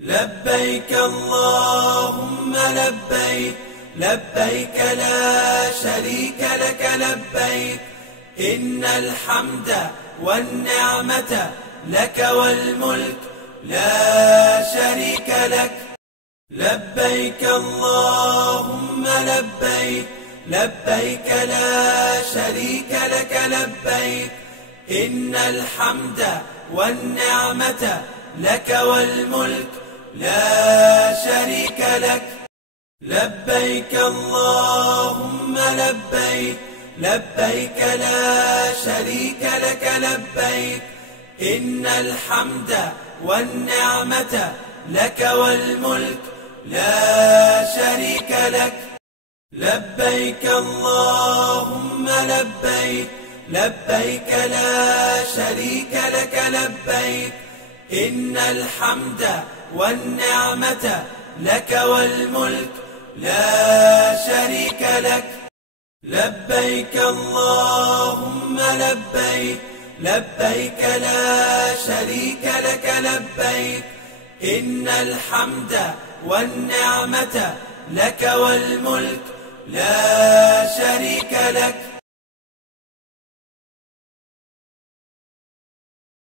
لبيك اللهم لبيك، لبيك لا شريك لك لبيك، إن الحمد والنعمة لك والملك لا شريك لك. لبيك اللهم لبيك، لبيك لا شريك لك لبيك، إن الحمد والنعمة لك والملك لا شريك لك. لبيك اللهم لبيك، لبيك لا شريك لك لبيك، إن الحمد والنعمة لك والملك لا شريك لك. لبيك اللهم لبيك، لبيك لا شريك لك لبيك، إن الحمد والنعمة لك والملك لا شريك لك. لبيك اللهم لبيك، لبيك لا شريك لك لبيك، إن الحمد والنعمة لك والملك لا شريك لك.